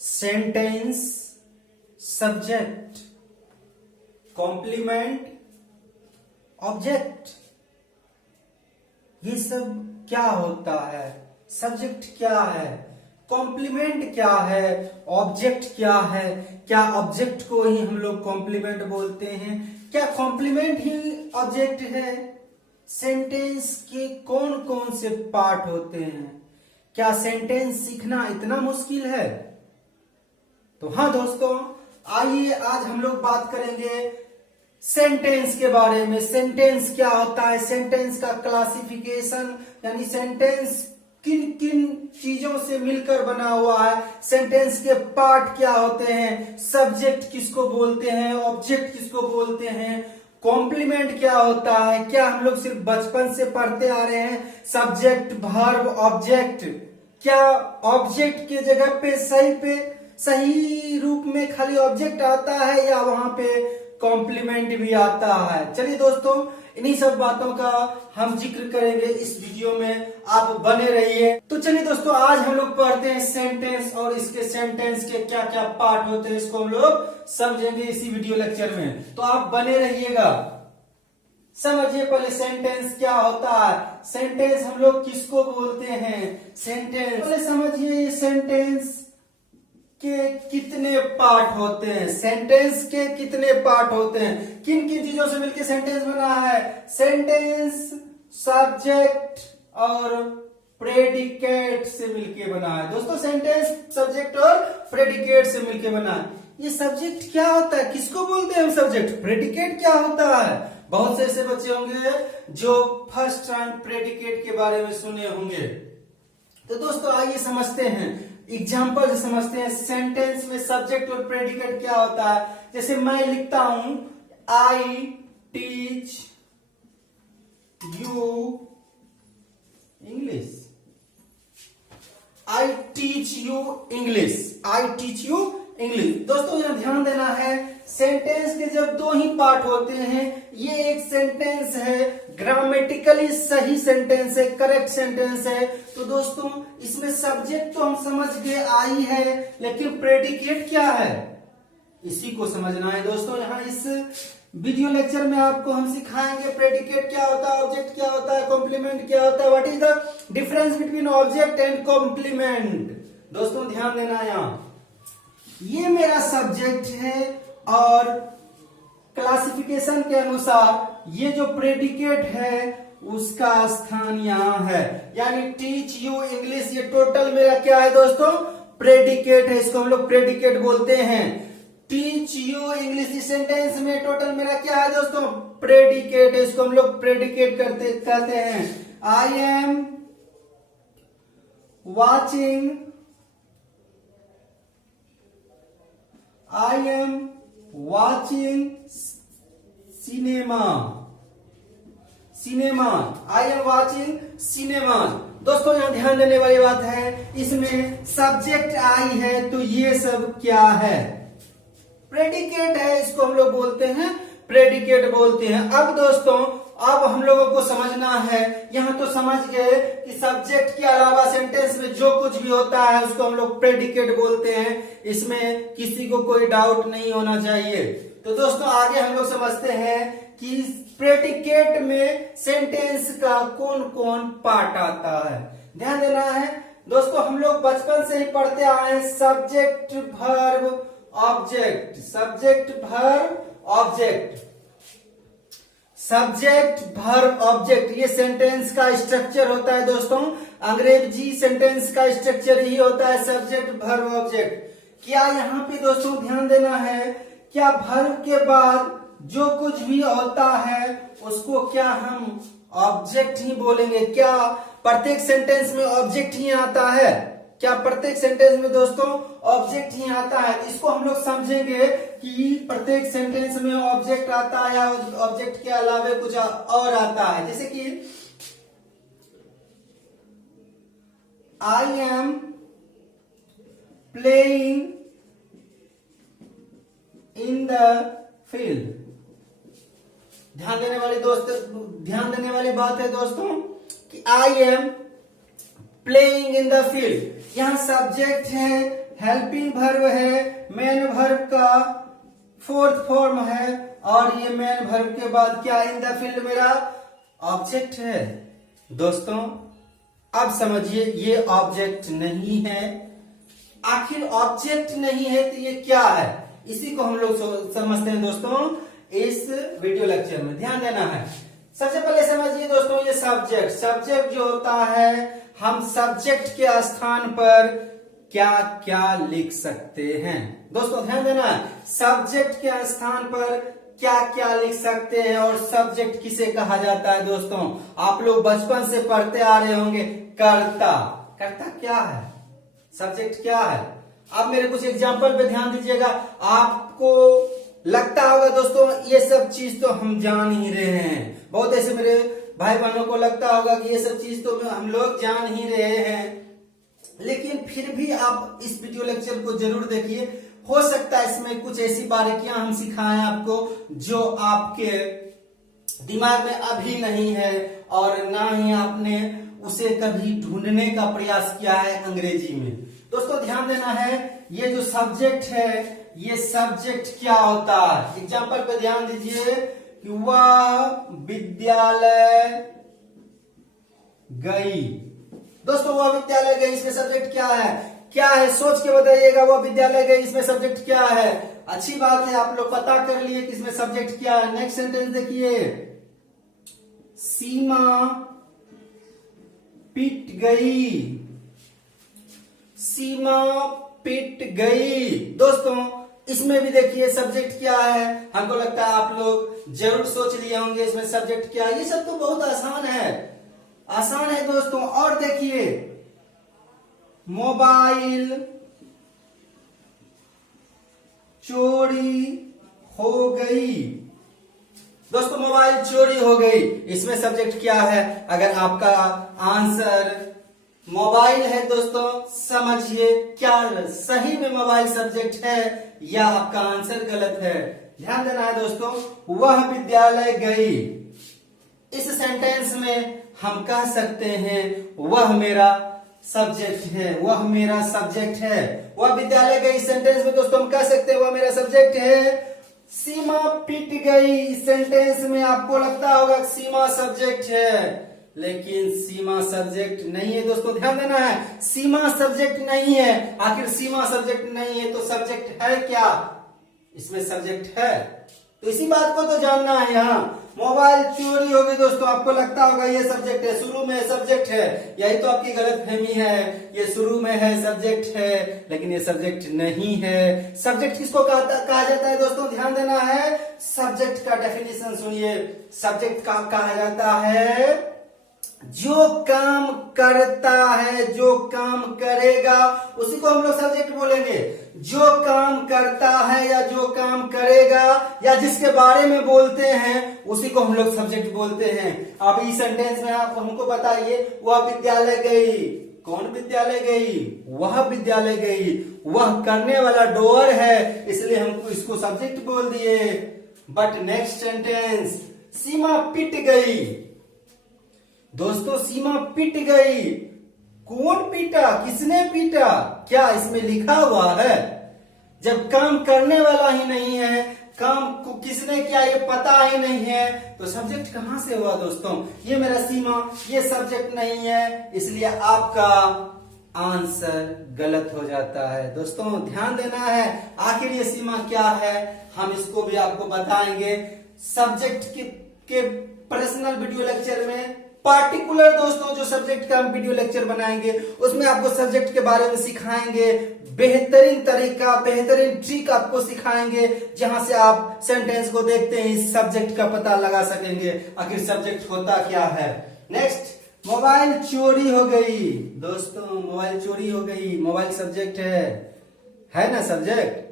Sentence, subject, complement, object, ये सब क्या होता है? सब्जेक्ट क्या है, कॉम्प्लीमेंट क्या है, ऑब्जेक्ट क्या है? क्या ऑब्जेक्ट को ही हम लोग कॉम्प्लीमेंट बोलते हैं? क्या कॉम्प्लीमेंट ही ऑब्जेक्ट है? सेंटेंस के कौन कौन से पार्ट होते हैं? क्या सेंटेंस सीखना इतना मुश्किल है? तो हाँ दोस्तों, आइए आज हम लोग बात करेंगे सेंटेंस के बारे में। सेंटेंस क्या होता है, सेंटेंस का क्लासिफिकेशन, यानी सेंटेंस किन किन चीजों से मिलकर बना हुआ है, सेंटेंस के पार्ट क्या होते हैं, सब्जेक्ट किसको बोलते हैं, ऑब्जेक्ट किसको बोलते हैं, कॉम्प्लीमेंट क्या होता है। क्या हम लोग सिर्फ बचपन से पढ़ते आ रहे हैं सब्जेक्ट, वर्ब, ऑब्जेक्ट? क्या ऑब्जेक्ट के जगह पे सही रूप में खाली ऑब्जेक्ट आता है या वहां पे कॉम्प्लीमेंट भी आता है? चलिए दोस्तों, इन्हीं सब बातों का हम जिक्र करेंगे इस वीडियो में, आप बने रहिए। तो चलिए दोस्तों, आज हम लोग पढ़ते हैं सेंटेंस और इसके सेंटेंस के क्या क्या पार्ट होते हैं, इसको हम लोग समझेंगे इसी वीडियो लेक्चर में। तो आप बने रहिएगा। समझिए पहले सेंटेंस क्या होता है, सेंटेंस हम लोग किसको बोलते हैं। सेंटेंस पहले समझिए, सेंटेंस के कितने पार्ट होते हैं, सेंटेंस के कितने पार्ट होते हैं, किन किन चीजों से मिलकर सेंटेंस बना है। सेंटेंस सब्जेक्ट और प्रेडिकेट से मिलकर बना है। दोस्तों सेंटेंस सब्जेक्ट और प्रेडिकेट से मिलकर बना है। ये सब्जेक्ट क्या होता है, किसको बोलते हैं हम सब्जेक्ट? प्रेडिकेट क्या होता है? बहुत से ऐसे बच्चे होंगे जो फर्स्ट टाइम प्रेडिकेट के बारे में सुने होंगे। तो दोस्तों आइए समझते हैं, एग्जाम्पल से समझते हैं सेंटेंस में सब्जेक्ट और प्रेडिकेट क्या होता है। जैसे मैं लिखता हूं I teach you English, I teach you English, I teach you English. दोस्तों यहां ध्यान देना है, सेंटेंस के जब दो ही पार्ट होते हैं, ये एक सेंटेंस है, ग्रामेटिकली सही सेंटेंस है, करेक्ट सेंटेंस है। तो दोस्तों इसमें सब्जेक्ट तो हम समझ गए आई है, लेकिन प्रेडिकेट क्या है इसी को समझना है। दोस्तों यहाँ इस वीडियो लेक्चर में आपको हम सिखाएंगे प्रेडिकेट क्या होता है, ऑब्जेक्ट क्या होता है, कॉम्प्लीमेंट क्या होता है, what is the difference between object and complement. दोस्तों ध्यान देना, यहाँ ये मेरा सब्जेक्ट है और क्लासिफिकेशन के अनुसार ये जो प्रेडिकेट है उसका स्थान यहाँ है, यानी टीच यू इंग्लिश, ये टोटल मेरा क्या है दोस्तों? प्रेडिकेट है, इसको हम लोग प्रेडिकेट बोलते हैं। टीच यू इंग्लिश इस सेंटेंस में टोटल मेरा क्या है दोस्तों? प्रेडिकेट है, इसको हम लोग प्रेडिकेट कहते हैं। I am watching, I am watching cinema, cinema, I am watching cinema। दोस्तों यहाँ ध्यान देने वाली बात है, इसमें सब्जेक्ट आई है तो ये सब क्या है? प्रेडिकेट है, इसको हम लोग बोलते हैं प्रेडिकेट बोलते हैं। अब दोस्तों अब हम लोगों को समझना है, यहाँ तो समझ गए कि सब्जेक्ट के अलावा सेंटेंस में जो कुछ भी होता है उसको हम लोग प्रेडिकेट बोलते हैं, इसमें किसी को कोई डाउट नहीं होना चाहिए। तो दोस्तों आगे हम लोग समझते हैं कि प्रेडिकेट में सेंटेंस का कौन कौन पार्ट आता है। ध्यान देना है दोस्तों, हम लोग बचपन से ही पढ़ते आए हैं subject verb object, subject verb object, subject verb object, ये सेंटेंस का स्ट्रक्चर होता है दोस्तों। अंग्रेजी सेंटेंस का स्ट्रक्चर ही होता है सब्जेक्ट वर्ब ऑब्जेक्ट। क्या यहाँ पे दोस्तों ध्यान देना है, क्या वर्ब के बाद जो कुछ भी होता है उसको क्या हम ऑब्जेक्ट ही बोलेंगे? क्या प्रत्येक सेंटेंस में ऑब्जेक्ट ही आता है? क्या प्रत्येक सेंटेंस में दोस्तों ऑब्जेक्ट ही आता है? इसको हम लोग समझेंगे कि प्रत्येक सेंटेंस में ऑब्जेक्ट आता है या ऑब्जेक्ट के अलावा कुछ और आता है। जैसे कि I am playing in the field. ध्यान देने वाली बात है दोस्तों कि I am playing in the field. यहाँ सब्जेक्ट है, हेल्पिंग वर्ब है, मेन वर्ब का फोर्थ फॉर्म है, और ये मेन वर्ब के बाद क्या इन द फील्ड मेरा ऑब्जेक्ट है। दोस्तों अब समझिए ये ऑब्जेक्ट नहीं है। आखिर ऑब्जेक्ट नहीं है तो ये क्या है, इसी को हम लोग समझते हैं दोस्तों इस वीडियो लेक्चर में। ध्यान देना है। सबसे पहले समझिए दोस्तों ये सब्जेक्ट जो होता है, हम सब्जेक्ट के स्थान पर क्या क्या लिख सकते हैं। दोस्तों ध्यान देना है, सब्जेक्ट के स्थान पर क्या क्या लिख सकते हैं। और सब्जेक्ट किसे कहा जाता है दोस्तों, आप लोग बचपन से पढ़ते आ रहे होंगे, कर्ता। कर्ता क्या है, सब्जेक्ट क्या है। अब मेरे कुछ एग्जाम्पल पे ध्यान दीजिएगा। आपको लगता होगा दोस्तों ये सब चीज तो हम जान ही रहे हैं, बहुत ऐसे मेरे भाई बहनों को लगता होगा कि ये सब चीज तो हम लोग जान ही रहे हैं, लेकिन फिर भी आप इस वीडियो लेक्चर को जरूर देखिए। हो सकता है इसमें कुछ ऐसी बारीकियां हम सिखाएं आपको जो आपके दिमाग में अभी नहीं है और ना ही आपने उसे कभी ढूंढने का प्रयास किया है अंग्रेजी में। दोस्तों ध्यान देना है, ये जो सब्जेक्ट है, ये सब्जेक्ट क्या होता है। एग्जाम्पल पे ध्यान दीजिए कि वह विद्यालय गई। दोस्तों वह विद्यालय गई, इसमें सब्जेक्ट क्या है, सोच के बताइएगा। वह विद्यालय गई, इसमें सब्जेक्ट क्या है। अच्छी बात है, आप लोग पता कर लिए कि इसमें सब्जेक्ट क्या है। नेक्स्ट सेंटेंस देखिए, सीमा पिट गई। सीमा पिट गई। दोस्तों इसमें भी देखिए सब्जेक्ट क्या है। हमको लगता है आप लोग जरूर सोच लिए होंगे इसमें सब्जेक्ट क्या है। ये सब तो बहुत आसान है दोस्तों। और देखिए मोबाइल चोरी हो गई। दोस्तों मोबाइल चोरी हो गई, इसमें सब्जेक्ट क्या है। अगर आपका आंसर मोबाइल है दोस्तों, समझिए क्या सही में मोबाइल सब्जेक्ट है या आपका आंसर गलत है। ध्यान देना है दोस्तों, वह विद्यालय गई। इस सेंटेंस में हम कह सकते हैं वह मेरा सब्जेक्ट है, वह मेरा सब्जेक्ट है। वह विद्यालय गई सेंटेंस में दोस्तों हम कह सकते हैं वह मेरा सब्जेक्ट है। सीमा पिट गई, इस सेंटेंस में आपको लगता होगा सीमा सब्जेक्ट है, लेकिन सीमा सब्जेक्ट नहीं है। दोस्तों ध्यान देना है, सीमा सब्जेक्ट नहीं है। आखिर सीमा सब्जेक्ट नहीं है तो सब्जेक्ट है क्या, इसमें सब्जेक्ट है तो इसी बात को तो जानना है। यहाँ मोबाइल चोरी हो गई, दोस्तों आपको लगता होगा ये सब्जेक्ट है, शुरू में सब्जेक्ट है। यही तो आपकी गलतफहमी है, ये शुरू में है सब्जेक्ट है, लेकिन ये सब्जेक्ट नहीं है। सब्जेक्ट किसको कहा जाता है दोस्तों, ध्यान देना है। सब्जेक्ट का डेफिनेशन सुनिए, सब्जेक्ट का कहा जाता है जो काम करता है, जो काम करेगा, उसी को हम लोग सब्जेक्ट बोलेंगे। जो काम करता है या जो काम करेगा या जिसके बारे में बोलते हैं उसी को हम लोग सब्जेक्ट बोलते हैं। अब इस सेंटेंस में आप हमको बताइए, वह विद्यालय गई, कौन विद्यालय गई, वह विद्यालय गई। वह करने वाला डोअर है, इसलिए हमको इसको सब्जेक्ट बोल दिए। बट नेक्स्ट सेंटेंस, सीमा पिट गई। दोस्तों सीमा पिट गई, कौन पीटा, किसने पीटा, क्या इसमें लिखा हुआ है। जब काम करने वाला ही नहीं है, काम को किसने किया ये पता ही नहीं है, तो सब्जेक्ट कहां से हुआ दोस्तों। ये मेरा सीमा, ये सब्जेक्ट नहीं है, इसलिए आपका आंसर गलत हो जाता है। दोस्तों ध्यान देना है, आखिर ये सीमा क्या है हम इसको भी आपको बताएंगे सब्जेक्ट के पर्सनल वीडियो लेक्चर में। पार्टिकुलर दोस्तों जो सब्जेक्ट का हम वीडियो लेक्चर बनाएंगे उसमें आपको सब्जेक्ट के बारे में सिखाएंगे, बेहतरीन तरीका, बेहतरीन ट्रिक आपको सिखाएंगे, जहां से आप सेंटेंस को देखते हैं इस सब्जेक्ट का पता लगा सकेंगे आखिर सब्जेक्ट होता क्या है। नेक्स्ट, मोबाइल चोरी हो गई। दोस्तों मोबाइल चोरी हो गई, मोबाइल सब्जेक्ट है ना सब्जेक्ट,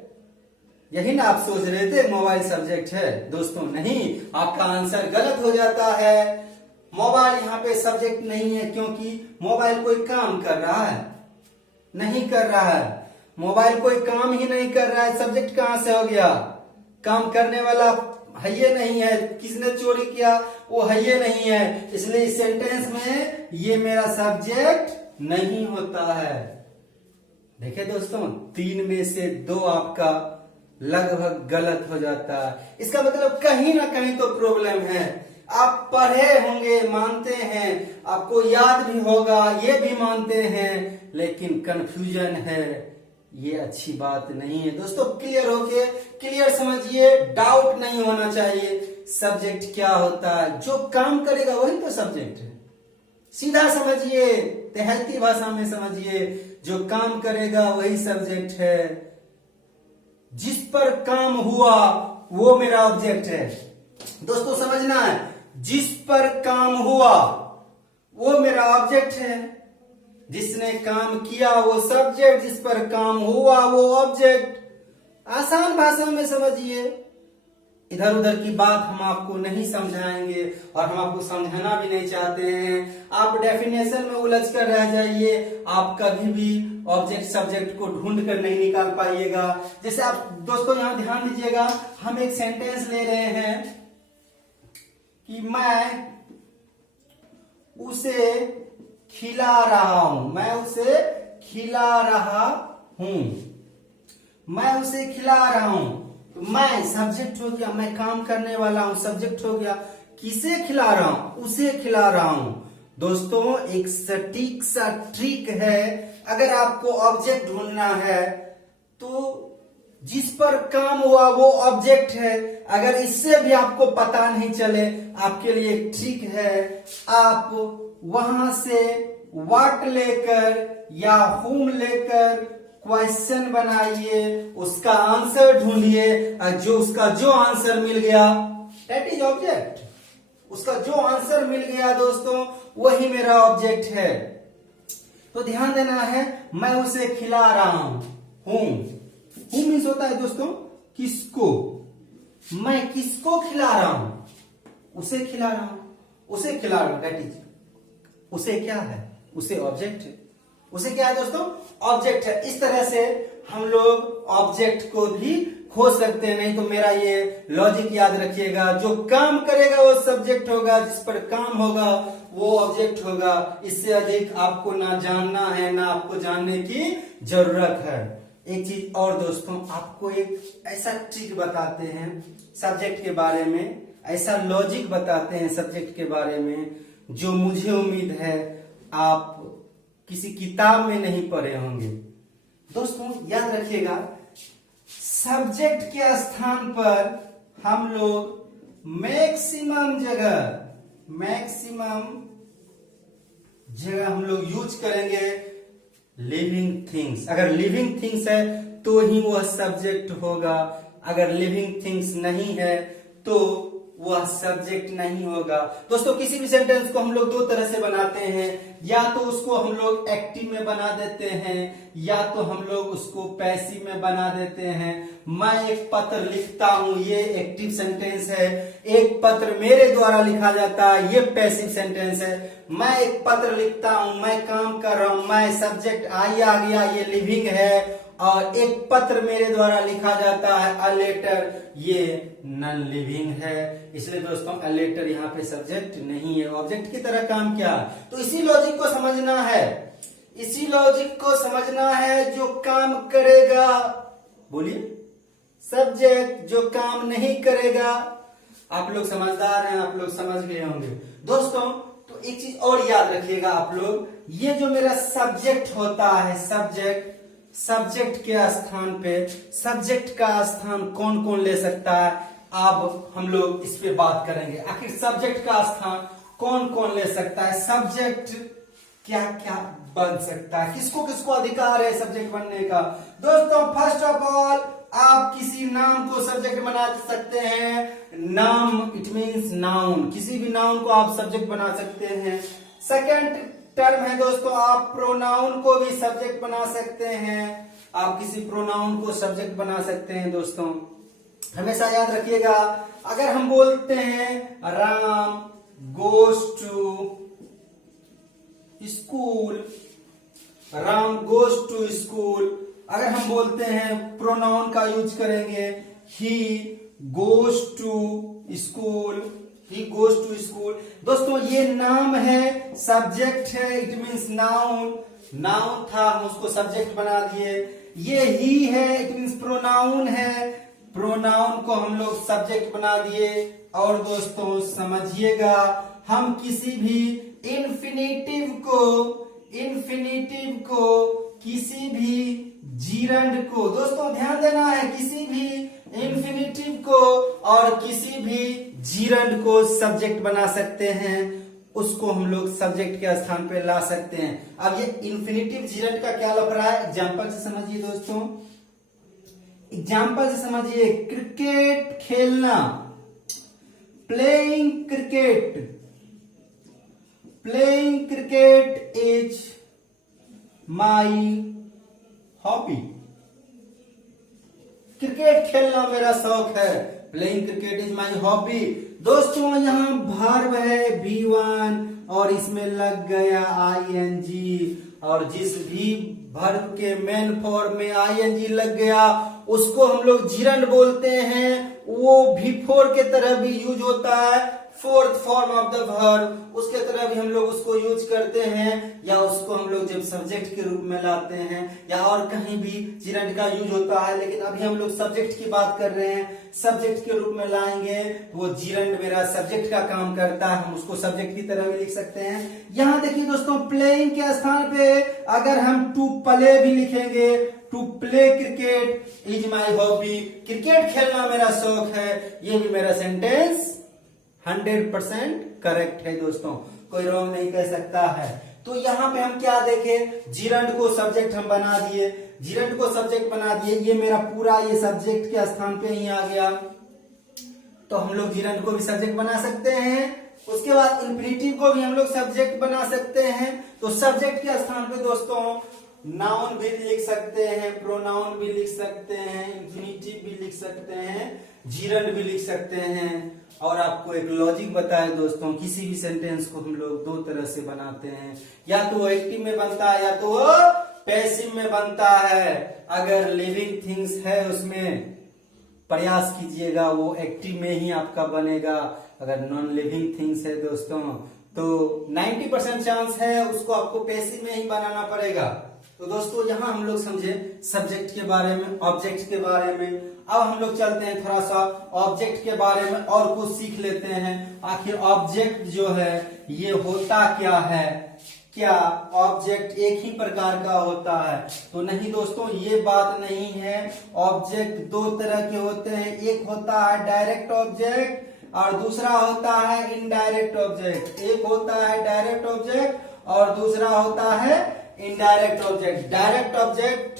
यही ना आप सोच रहे थे मोबाइल सब्जेक्ट है। दोस्तों नहीं, आपका आंसर गलत हो जाता है। मोबाइल यहाँ पे सब्जेक्ट नहीं है, क्योंकि मोबाइल कोई काम कर रहा है, नहीं कर रहा है। मोबाइल कोई काम ही नहीं कर रहा है, सब्जेक्ट कहां से हो गया। काम करने वाला है ये नहीं है, किसने चोरी किया वो है ये नहीं है, इसलिए इस सेंटेंस में ये मेरा सब्जेक्ट नहीं होता है। देखिए दोस्तों, 3 में से 2 आपका लगभग गलत हो जाता है। इसका मतलब कहीं ना कहीं तो प्रॉब्लम है। आप पढ़े होंगे, मानते हैं, आपको याद भी होगा, ये भी मानते हैं, लेकिन कंफ्यूजन है। ये अच्छी बात नहीं है दोस्तों। क्लियर होके, क्लियर समझिए, डाउट नहीं होना चाहिए। सब्जेक्ट क्या होता है? जो काम करेगा वही तो सब्जेक्ट है। सीधा समझिए, देहाती भाषा में समझिए, जो काम करेगा वही सब्जेक्ट है। जिस पर काम हुआ वो मेरा ऑब्जेक्ट है। दोस्तों समझना है, जिस पर काम हुआ वो मेरा ऑब्जेक्ट है। जिसने काम किया वो सब्जेक्ट, जिस पर काम हुआ वो ऑब्जेक्ट। आसान भाषा में समझिए। इधर उधर की बात हम आपको नहीं समझाएंगे और हम आपको समझाना भी नहीं चाहते हैं। आप डेफिनेशन में उलझ कर रह जाइए, आप कभी भी ऑब्जेक्ट सब्जेक्ट को ढूंढ कर नहीं निकाल पाइएगा। जैसे आप दोस्तों यहां ध्यान दीजिएगा, हम एक सेंटेंस ले रहे हैं कि मैं उसे खिला रहा हूं। मैं उसे खिला रहा हूं। मैं उसे खिला रहा हूं। तो मैं सब्जेक्ट हो गया, मैं काम करने वाला हूं, सब्जेक्ट हो गया। किसे खिला रहा हूं? उसे खिला रहा हूं। दोस्तों एक सटीक सा ट्रिक है, अगर आपको ऑब्जेक्ट ढूंढना है तो जिस पर काम हुआ वो ऑब्जेक्ट है। अगर इससे भी आपको पता नहीं चले, आपके लिए एक ट्रिक है। आप वहां से व्हाट लेकर या होम लेकर क्वेश्चन बनाइए, उसका आंसर ढूंढिए, जो उसका जो आंसर मिल गया दैट इज ऑब्जेक्ट। उसका जो आंसर मिल गया दोस्तों वही मेरा ऑब्जेक्ट है। तो ध्यान देना है, मैं उसे खिला रहा हूं। हूं मीन्स होता है दोस्तों किसको। मैं किसको खिला रहा हूं? उसे खिला रहा हूं। उसे खिला रहा हूं दैट इज। उसे क्या है? उसे ऑब्जेक्ट है। उसे क्या है दोस्तों? ऑब्जेक्ट है। इस तरह से हम लोग ऑब्जेक्ट को भी खोज सकते हैं। नहीं तो मेरा ये लॉजिक याद रखिएगा, जो काम करेगा वो सब्जेक्ट होगा, जिस पर काम होगा वो ऑब्जेक्ट होगा। इससे अधिक आपको ना जानना है, ना आपको जानने की जरूरत है। एक चीज और दोस्तों, आपको एक ऐसा ट्रिक बताते हैं सब्जेक्ट के बारे में, ऐसा लॉजिक बताते हैं सब्जेक्ट के बारे में, जो मुझे उम्मीद है आप किसी किताब में नहीं पढ़े होंगे। दोस्तों याद रखिएगा, सब्जेक्ट के स्थान पर हम लोग मैक्सिमम जगह हम लोग यूज करेंगे लिविंग थिंग्स। अगर लिविंग थिंग्स है तो ही वह सब्जेक्ट होगा, अगर लिविंग थिंग्स नहीं है तो वह सब्जेक्ट नहीं होगा। दोस्तों किसी भी सेंटेंस को हम लोग 2 तरह से बनाते हैं, या तो उसको हम लोग एक्टिव में बना देते हैं, या तो हम लोग उसको पैसिव में बना देते हैं। मैं एक पत्र लिखता हूं, ये एक्टिव सेंटेंस है। एक पत्र मेरे द्वारा लिखा जाता है, ये पैसिव सेंटेंस है। मैं एक पत्र लिखता हूं, मैं काम कर रहा हूं, मैं सब्जेक्ट आई आ गया, ये लिविंग है। और एक पत्र मेरे द्वारा लिखा जाता है, अ लेटर, ये नॉन लिविंग है। इसलिए दोस्तों अ लेटर यहाँ पे सब्जेक्ट नहीं है, ऑब्जेक्ट की तरह काम किया। तो इसी लॉजिक को समझना है, इसी लॉजिक को समझना है। जो काम करेगा, बोलिए, सब्जेक्ट। जो काम नहीं करेगा, आप लोग समझदार हैं, आप लोग समझ गए होंगे। दोस्तों तो एक चीज और याद रखिएगा आप लोग, ये जो मेरा सब्जेक्ट होता है, सब्जेक्ट के स्थान पे, सब्जेक्ट का स्थान कौन कौन ले सकता है, अब हम लोग इस पे बात करेंगे। आखिर सब्जेक्ट का स्थान कौन कौन ले सकता है, सब्जेक्ट क्या क्या बन सकता है, किसको किसको अधिकार है सब्जेक्ट बनने का। दोस्तों फर्स्ट ऑफ ऑल, आप किसी नाम को सब्जेक्ट बना सकते हैं। नाम इट मीन्स नाउन, किसी भी नाउन को आप सब्जेक्ट बना सकते हैं। सेकंड टर्म है दोस्तों, आप प्रोनाउन को भी सब्जेक्ट बना सकते हैं। आप किसी प्रोनाउन को सब्जेक्ट बना सकते हैं। दोस्तों हमेशा याद रखिएगा, अगर हम बोलते हैं Ram goes to school, Ram goes to school, अगर हम बोलते हैं प्रोनाउन का यूज करेंगे, he goes to school, he goes to school. दोस्तों ये नाम है, सब्जेक्ट है, इट मीन्स नाउन। नाउन था हम उसको सब्जेक्ट बना दिए। ये ही है, इट मींस प्रोनाउन है, प्रोनाउन को हम लोग सब्जेक्ट बना दिए। और दोस्तों समझिएगा, हम किसी भी इन्फिनेटिव को किसी भी जीरंड को, दोस्तों ध्यान देना है, किसी भी इन्फिनेटिव को और किसी भी जीरंड को सब्जेक्ट बना सकते हैं, उसको हम लोग सब्जेक्ट के स्थान पे ला सकते हैं। अब ये इन्फिनेटिव जीरंड का क्या लफड़ा है, एग्जाम्पल से समझिए दोस्तों, एग्जाम्पल से समझिए। क्रिकेट खेलना, playing cricket is my hobby. Cricket खेलना मेरा शौक है, playing cricket is my hobby. दोस्तों यहाँ वर्ब है V1 और इसमें लग गया ING, और जिस भी वर्ब के मेन फॉर्म में ING लग गया उसको हम लोग जीरंड बोलते हैं। वो V4 के तरह भी यूज होता है, fourth form of the verb, उसके तरह भी हम लोग उसको यूज करते हैं, या उसको हम लोग जब सब्जेक्ट के रूप में लाते हैं, या और कहीं भी जीरंड का यूज होता है। लेकिन अभी हम लोग सब्जेक्ट की बात कर रहे हैं, सब्जेक्ट के रूप में लाएंगे वो जीरंड मेरा सब्जेक्ट का काम करता है, हम उसको सब्जेक्ट की तरह भी लिख सकते हैं। यहाँ देखिए दोस्तों, प्लेइंग के स्थान पे अगर हम टू प्ले भी लिखेंगे, to play cricket is my hobby, cricket खेलना मेरा शौक है, ये भी मेरा सेंटेंस 100% करेक्ट है दोस्तों, कोई रॉन्ग नहीं कह सकता है। तो यहाँ पे हम क्या देखे, जीरंड को सब्जेक्ट हम बना दिए, जीरंड को सब्जेक्ट बना दिए, ये मेरा पूरा ये सब्जेक्ट के स्थान पे ही आ गया, तो हम लोग जीरंड को भी सब्जेक्ट बना सकते हैं। उसके बाद इन्फिनेटिव को भी हम लोग सब्जेक्ट बना सकते हैं। तो सब्जेक्ट के स्थान पे दोस्तों नाउन भी लिख सकते हैं, प्रोनाउन भी लिख सकते हैं, इन्फिनेटिव भी लिख सकते हैं, जीरंड भी लिख सकते हैं। और आपको एक लॉजिक बताए दोस्तों, किसी भी सेंटेंस को हम लोग दो तरह से बनाते हैं, या तो वो एक्टिव में बनता है या तो वो पैसिव में बनता है। अगर लिविंग थिंग्स है उसमें प्रयास कीजिएगा वो एक्टिव में ही आपका बनेगा, अगर नॉन लिविंग थिंग्स है दोस्तों तो 90% चांस है उसको आपको पैसिव में ही बनाना पड़ेगा। तो दोस्तों यहाँ हम लोग समझे सब्जेक्ट के बारे में, ऑब्जेक्ट के बारे में। अब हम लोग चलते हैं थोड़ा सा ऑब्जेक्ट के बारे में और कुछ सीख लेते हैं। आखिर ऑब्जेक्ट जो है ये होता क्या है, क्या ऑब्जेक्ट एक ही प्रकार का होता है? तो नहीं दोस्तों, ये बात नहीं है। ऑब्जेक्ट दो तरह के होते हैं, एक होता है डायरेक्ट ऑब्जेक्ट और दूसरा होता है इनडायरेक्ट ऑब्जेक्ट। एक होता है डायरेक्ट ऑब्जेक्ट और दूसरा होता है इनडायरेक्ट ऑब्जेक्ट। डायरेक्ट ऑब्जेक्ट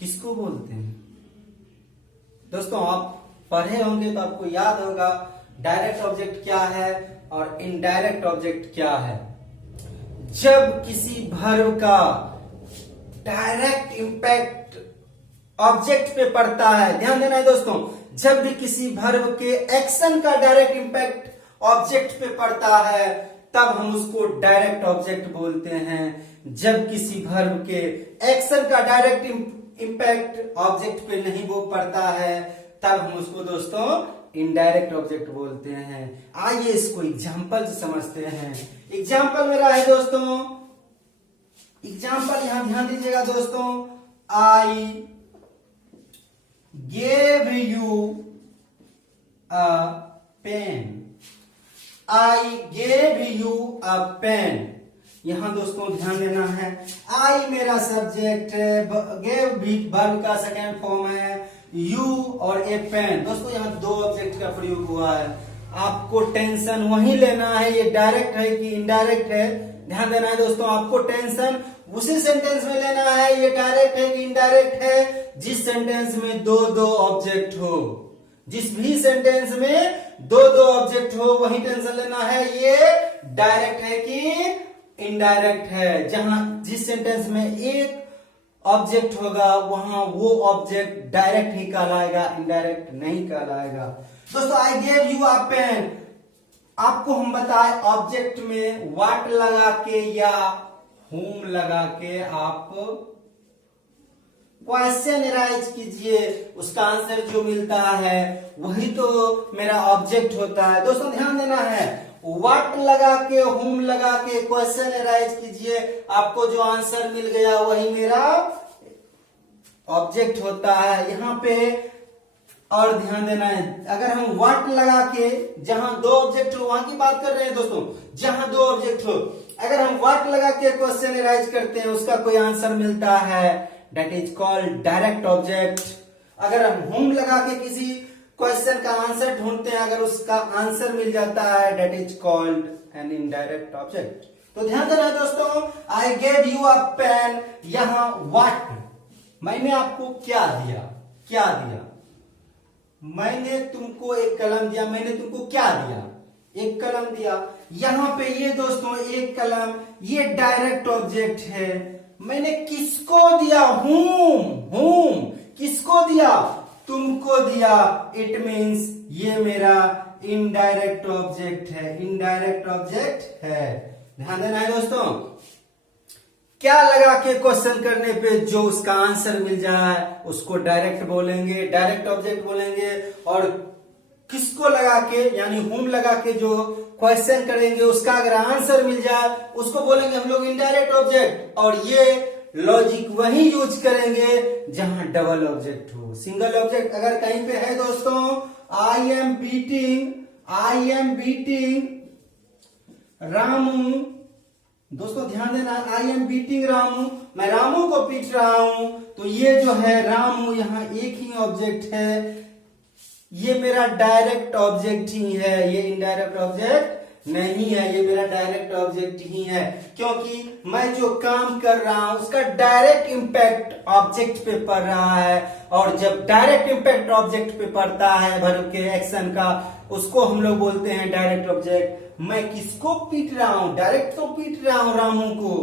किसको बोलते हैं दोस्तों? आप पढ़े होंगे तो आपको याद होगा डायरेक्ट ऑब्जेक्ट क्या है और इनडायरेक्ट ऑब्जेक्ट क्या है। जब किसी वर्ब का डायरेक्ट इंपैक्ट ऑब्जेक्ट पे पड़ता है, ध्यान देना है दोस्तों, जब भी किसी वर्ब के एक्शन का डायरेक्ट इंपैक्ट ऑब्जेक्ट पे पड़ता है तब हम उसको डायरेक्ट ऑब्जेक्ट बोलते हैं। जब किसी वर्ब के एक्शन का डायरेक्ट इंपैक्ट ऑब्जेक्ट पे नहीं वो पड़ता है तब हम उसको दोस्तों इनडायरेक्ट ऑब्जेक्ट बोलते हैं। आइए इसको एग्जाम्पल से समझते हैं। एग्जाम्पल मेरा है दोस्तों, एग्जाम्पल यहां ध्यान दीजिएगा दोस्तों, I gave you a pen. I gave you a pen. यहां दोस्तों ध्यान देना है, आई मेरा सब्जेक्ट है, गेव भी वर्ब का सेकेंड फॉर्म है, यू और ए पेन। दोस्तों यहां दो ऑब्जेक्ट का प्रयोग हुआ है, आपको टेंशन वही लेना है ये डायरेक्ट है कि इनडायरेक्ट है। ध्यान देना है दोस्तों, आपको टेंशन उसी सेंटेंस में लेना है ये डायरेक्ट है कि इनडायरेक्ट है जिस सेंटेंस में दो दो ऑब्जेक्ट हो। जिस भी सेंटेंस में दो दो ऑब्जेक्ट हो वही टेंशन लेना है ये डायरेक्ट है कि इनडायरेक्ट है। जहां जिस सेंटेंस में एक ऑब्जेक्ट होगा वहां वो ऑब्जेक्ट डायरेक्ट ही कहलाएगा, इनडायरेक्ट नहीं कहलाएगा। दोस्तों I gave you a pen, आपको हम बताए ऑब्जेक्ट में व्हाट लगा के या whom लगा के आप क्वेश्चन राइज कीजिए, उसका आंसर जो मिलता है वही तो मेरा ऑब्जेक्ट होता है। दोस्तों ध्यान देना है, व्हाट लगा के, whom लगा के क्वेश्चन अराइज कीजिए, आपको जो आंसर मिल गया वही मेरा ऑब्जेक्ट होता है। यहाँ पे और ध्यान देना है, अगर हम व्हाट लगा के, जहां दो ऑब्जेक्ट हो, वहां की बात कर रहे हैं दोस्तों, जहां दो ऑब्जेक्ट हो, अगर हम व्हाट लगा के क्वेश्चन अराइज करते हैं, उसका कोई आंसर मिलता है, that is called direct object. अगर हम whom लगा के किसी क्वेश्चन का आंसर ढूंढते हैं, अगर उसका आंसर मिल जाता है, that is called an indirect object. तो ध्यान देना दोस्तों, I gave you a pen, यहां व्हाट, मैंने आपको क्या दिया, क्या दिया, मैंने तुमको एक कलम दिया, मैंने तुमको क्या दिया, एक कलम दिया। यहां पे ये दोस्तों एक कलम, ये डायरेक्ट ऑब्जेक्ट है। मैंने किसको दिया, whom, किसको दिया, तुमको दिया। इट मीन्स ये मेरा इनडायरेक्ट ऑब्जेक्ट है, इनडायरेक्ट ऑब्जेक्ट है। ध्यान देना है दोस्तों, क्या लगा के क्वेश्चन करने पे जो उसका आंसर मिल जाए उसको डायरेक्ट बोलेंगे, डायरेक्ट ऑब्जेक्ट बोलेंगे। और किसको लगा के, यानी whom लगा के जो क्वेश्चन करेंगे उसका अगर आंसर मिल जाए उसको बोलेंगे हम लोग इनडायरेक्ट ऑब्जेक्ट। और ये लॉजिक वही यूज करेंगे जहां डबल ऑब्जेक्ट हो। सिंगल ऑब्जेक्ट अगर कहीं पे है दोस्तों, आई एम बीटिंग रामू, दोस्तों ध्यान देना, आई एम बीटिंग रामू, मैं रामू को पीट रहा हूं, तो ये जो है रामू यहाँ एक ही ऑब्जेक्ट है, ये मेरा डायरेक्ट ऑब्जेक्ट ही है, ये इनडायरेक्ट ऑब्जेक्ट नहीं है, ये मेरा डायरेक्ट ऑब्जेक्ट ही है। क्योंकि मैं जो काम कर रहा हूं उसका डायरेक्ट इंपैक्ट ऑब्जेक्ट पे पड़ रहा है, और जब डायरेक्ट इंपैक्ट ऑब्जेक्ट पे पड़ता है वर्ब के एक्शन का, उसको हम लोग बोलते हैं डायरेक्ट ऑब्जेक्ट। मैं किसको पीट रहा हूं, डायरेक्ट तो पीट रहा हूं रामू को।